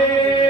Música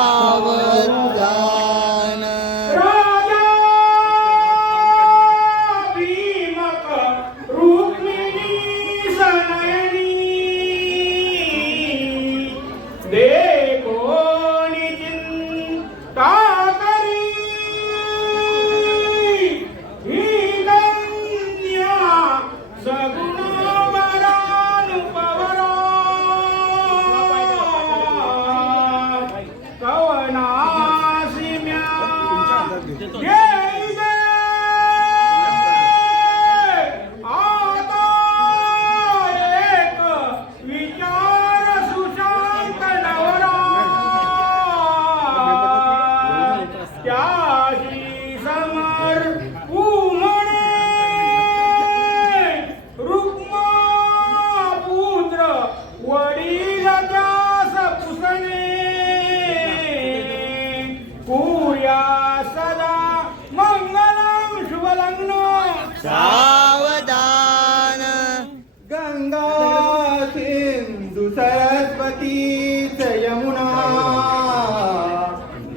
तीर्थ यमुना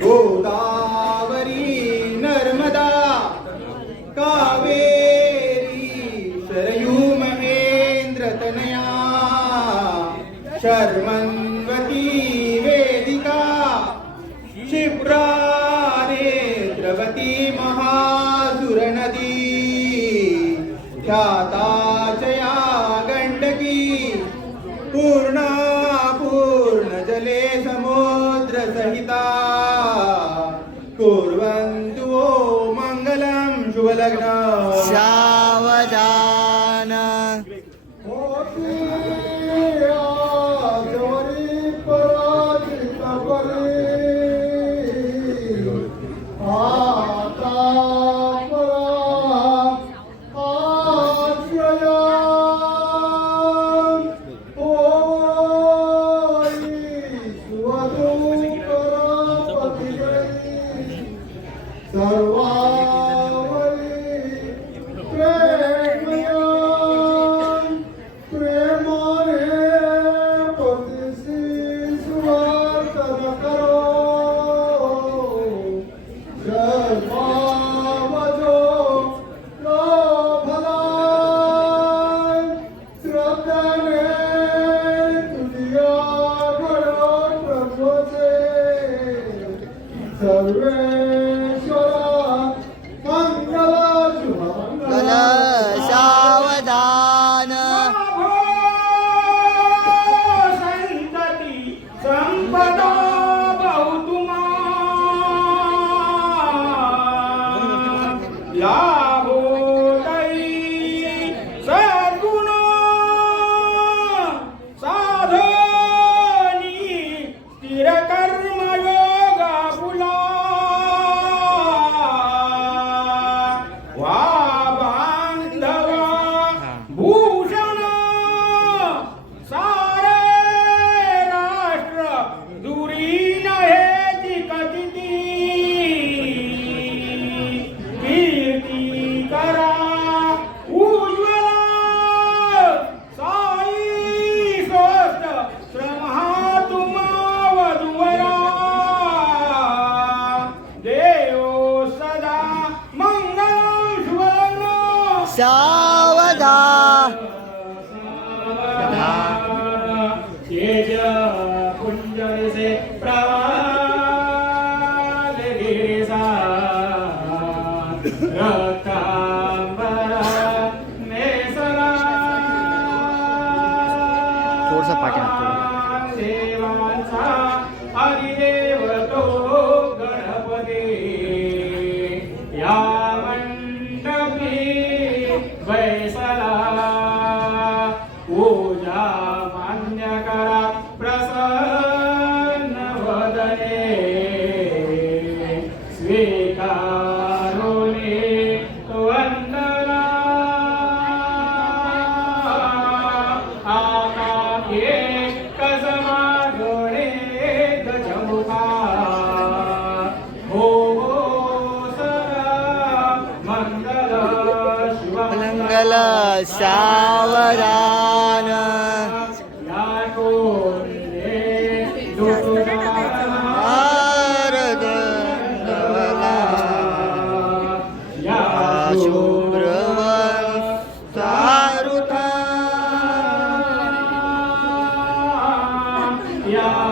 गोदावरी नर्मदा। कावेरी सरयू महेन्द्र तनया। शर्मन्वती वेदिका। शिप्रारे महासुर नदी ख्याता शुभ लग्न surrender. pra... सावधान या